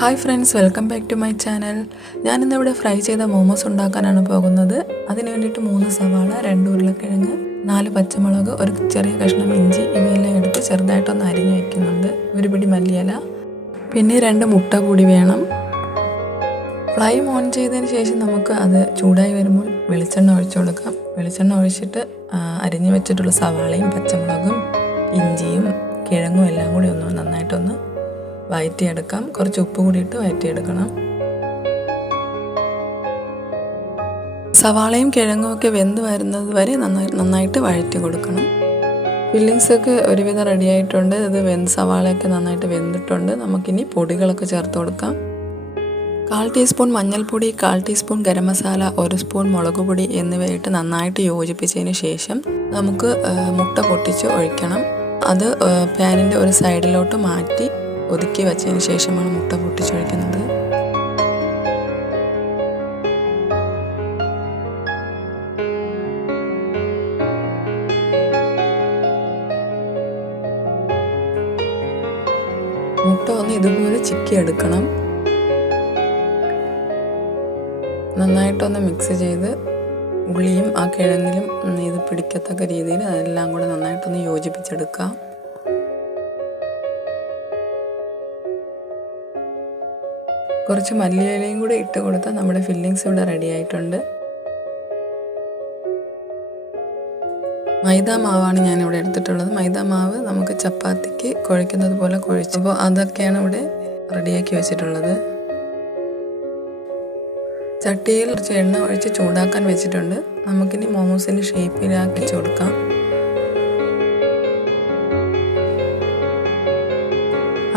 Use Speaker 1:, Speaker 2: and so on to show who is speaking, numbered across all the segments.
Speaker 1: Hi friends welcome back to my channel. ഞാനിന്നിവിടെ fry ചെയ്ത മോമോസ് ഉണ്ടാക്കാനാണ് പോകുന്നത്. അതിന് വേണ്ടിയിട്ട് മൂന്ന് സവാള രണ്ട് ഉരുളക്കിഴങ്ങ് നാല് പച്ചമുളക് ഒരു ചെറിയ കഷ്ണം ഇഞ്ചി ഇവയെല്ലാം എടുത്ത് ചെറുതായിട്ടൊന്ന് അരിഞ്ഞു വയ്ക്കുന്നുണ്ട് ഒരു പിടി മല്ലിയില പിന്നെ രണ്ട് മുട്ട കൂടി വേണം. ഫ്ലൈം ഓൺ ചെയ്തതിന് ശേഷം നമുക്ക് അത് ചൂടായി വരുമ്പോൾ വെളിച്ചെണ്ണ ഒഴിച്ചു കൊടുക്കാം. വെളിച്ചെണ്ണ ഒഴിച്ചിട്ട് അരിഞ്ഞു വെച്ചിട്ടുള്ള സവാളയും പച്ചമുളകും ഇഞ്ചിയും കിഴങ്ങും എല്ലാം കൂടി ഒന്ന് നന്നായിട്ടൊന്ന് വഴറ്റിയെടുക്കാം കുറച്ച് ഉപ്പ് കൂടിയിട്ട് വയറ്റിയെടുക്കണം. സവാളയും കിഴങ്ങും ഒക്കെ വെന്ത് വരുന്നത് വരെ നന്നായി നന്നായിട്ട് വഴറ്റി കൊടുക്കണം. ഫില്ലിങ്സ് ഒക്കെ ഒരുവിധം റെഡി ആയിട്ടുണ്ട്. അത് വെന്ത് സവാളയൊക്കെ നന്നായിട്ട് വെന്തിട്ടുണ്ട്. നമുക്കിനി പൊടികളൊക്കെ ചേർത്ത് കൊടുക്കാം. കാൽ ടീസ്പൂൺ മഞ്ഞൾപ്പൊടി കാൽ ടീസ്പൂൺ ഗരം മസാല ഒരു സ്പൂൺ മുളക് പൊടി എന്നിവയിട്ട് നന്നായിട്ട് യോജിപ്പിച്ചതിന് ശേഷം നമുക്ക് മുട്ട പൊട്ടിച്ച് ഒഴിക്കണം. അത് പാനിന്റെ ഒരു സൈഡിലോട്ട് മാറ്റി ഒതുക്കി വെച്ചതിന് ശേഷമാണ് മുട്ട പൊട്ടിച്ചൊഴിക്കുന്നത്. മുട്ട ഒന്ന് ഇതുപോലെ ചിക്കി എടുക്കണം. നന്നായിട്ടൊന്ന് മിക്സ് ചെയ്ത് ഉള്ളിയും ആ കിഴങ്ങിലും ഇത് പിടിക്കത്തക്ക രീതിയിൽ അതെല്ലാം കൂടെ നന്നായിട്ടൊന്ന് യോജിപ്പിച്ചെടുക്കാം. കുറച്ച് മല്ലിയിലയും കൂടെ ഇട്ട് കൊടുത്താൽ നമ്മുടെ ഫില്ലിങ്സ് ഇവിടെ റെഡി ആയിട്ടുണ്ട്. മൈദ മാവാണ് ഞാൻ ഇവിടെ എടുത്തിട്ടുള്ളത്. മൈദ മാവ് നമുക്ക് ചപ്പാത്തിക്ക് കുഴയ്ക്കുന്നത് പോലെ കുഴച്ചപ്പോൾ അതൊക്കെയാണ് ഇവിടെ റെഡിയാക്കി വെച്ചിട്ടുള്ളത്. ചട്ടിയിൽ കുറച്ച് എണ്ണ ഒഴിച്ച് ചൂടാക്കാൻ വെച്ചിട്ടുണ്ട്. നമുക്കിനി മോമോസിന്റെ ഷേപ്പിലാക്കി വെച്ച് കൊടുക്കാം.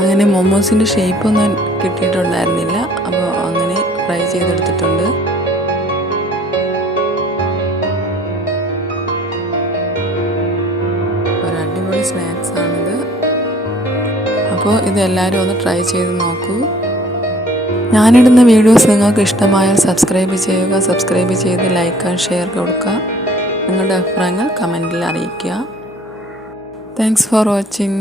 Speaker 1: അങ്ങനെ മൊമോസിന്റെ ഷേപ്പൊന്നും കിട്ടിയിട്ടുണ്ടായിരുന്നില്ല. അപ്പോൾ അങ്ങനെ ഫ്രൈ ചെയ്തെടുത്തിട്ടുണ്ട്. ഒരു അടിപൊളി സ്നാക്സ് ആണിത്. അപ്പോൾ ഇതെല്ലാവരും ഒന്ന് ട്രൈ ചെയ്ത് നോക്കൂ. ഞാനിടുന്ന വീഡിയോസ് നിങ്ങൾക്ക് ഇഷ്ടമായാൽ സബ്സ്ക്രൈബ് ചെയ്യുക. സബ്സ്ക്രൈബ് ചെയ്ത് ലൈക്ക് ആൻഡ് ഷെയർ കൊടുക്കുക. നിങ്ങളുടെ അഭിപ്രായങ്ങൾ കമന്റിൽ അറിയിക്കുക. Thanks for watching